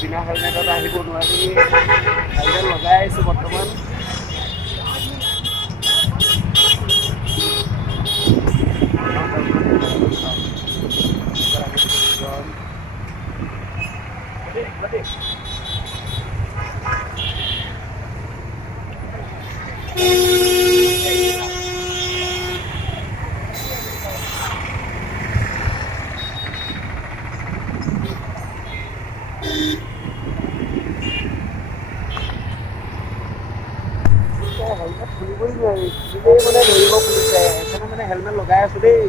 বিনা হেলমেটত আহিব নোৱাৰি হেলমেট লগাই আহিছোঁ বৰ্তমান। হেলমেট খুলিবই নোৱাৰি, খুলিলেই মানে ধৰিব পুলিচে। সেইকাৰণে মানে হেলমেট লগাই আছোঁ দেই।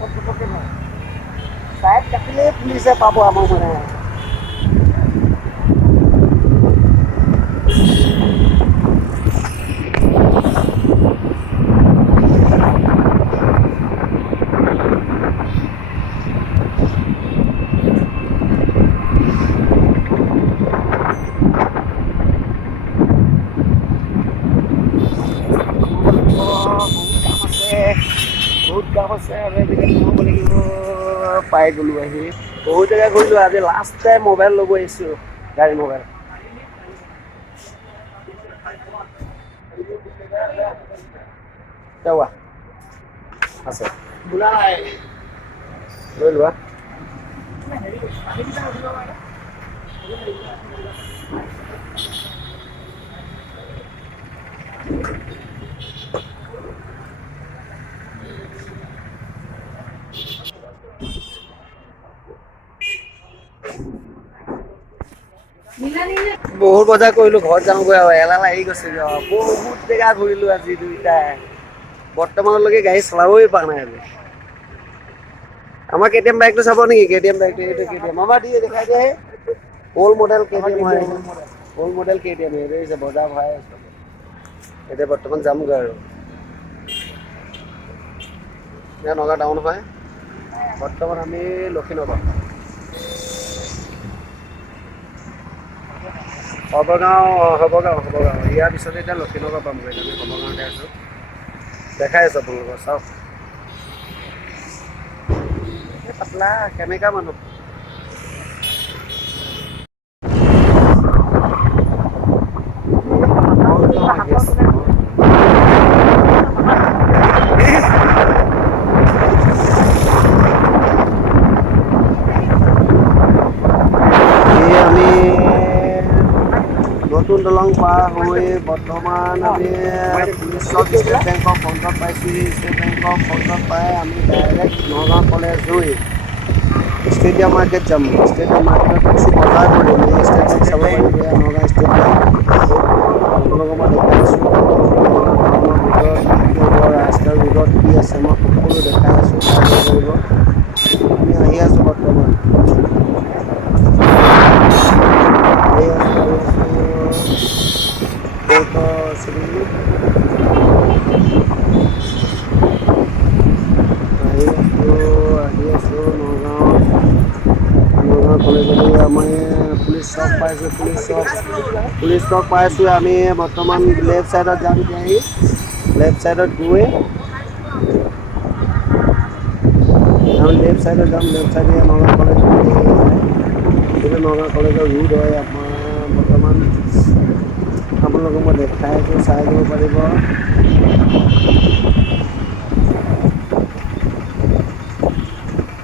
পটকে নহয়, চাইড কাটিলেই পুলিচে পাব আমাক মানে। বহুত কাম আছে আৰু আজিকালি সোমাব লাগিব। পাই গ'লো আহি বহুত জেগা ঘূৰিলোঁ। আজি লাষ্ট টাইম মোবাইল ল'ব আহিছোঁ, গাড়ী মোবাইল। আছে লৈ লোৱা। বহুত বজাৰ কৰিলোঁ, ঘৰত যাওঁগৈ আৰু এলাহ লাগি গৈছেগৈ আৰু। বহুত জেগা ঘূৰিলোঁ আজি দুইটাই। বৰ্তমানলৈকে গাড়ী চলাবই পৰা নাই আজি। আমাৰ KTM বাইকটো চাব নেকি? KTM বাইকটো, এইটো KTM আমাৰ দেখাই দিয়ে। অল্ড মডেল KTM হয়, অল্ড মডেল KTM। এই বজাৰ ভৰাই আছোঁ এতিয়া বৰ্তমান যামগৈ আৰু। এতিয়া নগাঁও টাউন হয়, বৰ্তমান আমি লক্ষীনগৰ। সবগাঁও, ইয়াৰ পিছতে এতিয়া লক্ষীনগৰ পামগৈ। আমি সবগাঁৱতে আছোঁ, দেখাই আছোঁ আপোনালোকক চাওক। পাতলা কেনেকা মানুহ। আমি নতুন দলং পাৰ হৈ বৰ্তমান আমি ষ্টেট বেংক অফ ফ্ৰণ্টত পাইছোঁহি। ষ্টেট বেংক অফ ফ্ৰণ্টত পাই আমি ডাইৰেক্ট নগাঁও কলেজ হৈ ষ্টেডিয়াম মাৰ্কেট যাম। ষ্টেডিয়াম মাৰ্কেটত কিছু বজাৰ কৰিম। এই ষ্টেট বেংক চাব পাৰিব, নগাঁও ষ্টেট বেংক। আপোনালোকক মই দেখাই আছোঁ নগাঁও টাউনৰ ভিতৰত ৰাস্তাৰ ৰোডত কি আছে মই সকলো দেখাই আছোঁ, চাই যাব পাৰিব। আমি আহি আছোঁ বৰ্তমান। আহি আছোঁ নগাঁও কলেজলৈ। আমি পুলিচ চক পাইছোঁ, পুলিচ চক পাইছোঁ। আমি বৰ্তমান লেফ্ট ছাইডত যাম। আহি লেফ্ট ছাইডত গৈ আমি লেফ্ট ছাইডত যাম। লেফ্ট ছাইডে নগাঁও কলেজ, এইটো নগাঁও কলেজৰ ৰোড হয়। আমাৰ বৰ্তমান আপোনালোকক মই দেখাই আছোঁ, চাই যাব পাৰিব।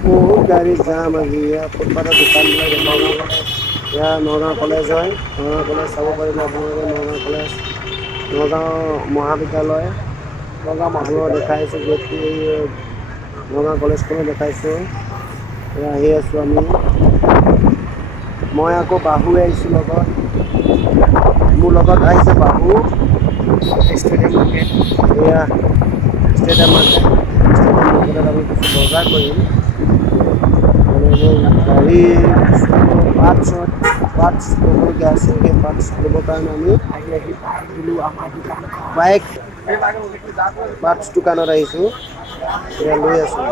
বহুত গাড়ী যাম আজি। ফুটপাথৰ দোকানবিলাক নগাঁও কলেজ, এয়া নগাঁও কলেজ হয়। নগাঁও কলেজ চাব পাৰিব আপোনালোকে। নগাঁও কলেজ, নগাঁও মহাবিদ্যালয়, নগাঁও মহাবিদ্যালয় দেখাইছোঁ। গেটটো নগাঁও কলেজখনো দেখাইছোঁ। আহি আছোঁ আমি। মই আকৌ বাহু আহিছোঁ লগত, মোৰ লগত আহিছে বাহু। ষ্টেডিয়াম মাৰ্কেট, এয়া ষ্টেডিয়াম মাৰ্কেট। ষ্টেডিয়াম মাৰ্কেটত আমি কিছু বজাৰ কৰিম। গাড়ী পাৰ্টছ ল'বলগীয়া আছে। সেই পাৰ্টছ ল'বৰ কাৰণে আমি বাইক পাৰ্টছ দোকানত আহিছোঁ, এয়া লৈ আছোঁ।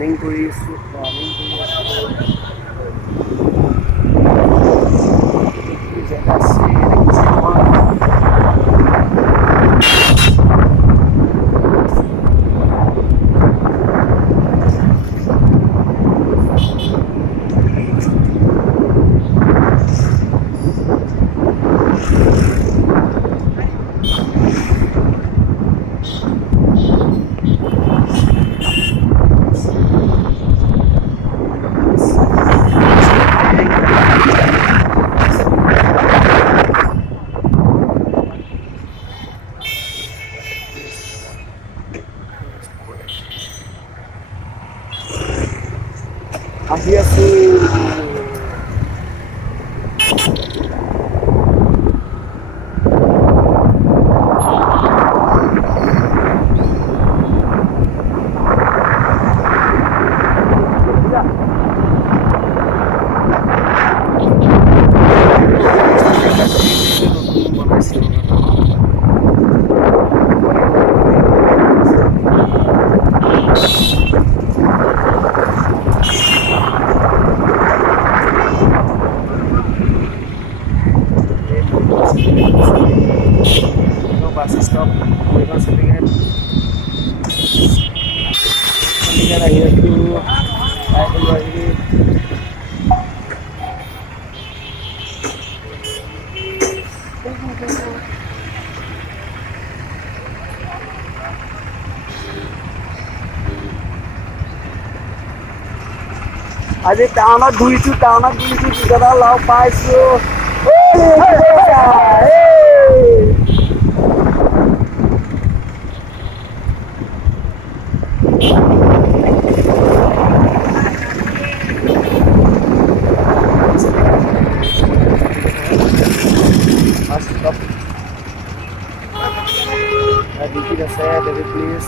ৰানিং কৰি আছোঁ কি জেগা আছে দেখিছে নহয় আহি আছোঁ বাছ ষ্টপ চণ্ডীগড় আহি আছোঁ আহি আজি টাউনত ঘূৰিছোঁ পিছত লগ পাইছোঁ ডিকিত আছে বেবি প্লিজ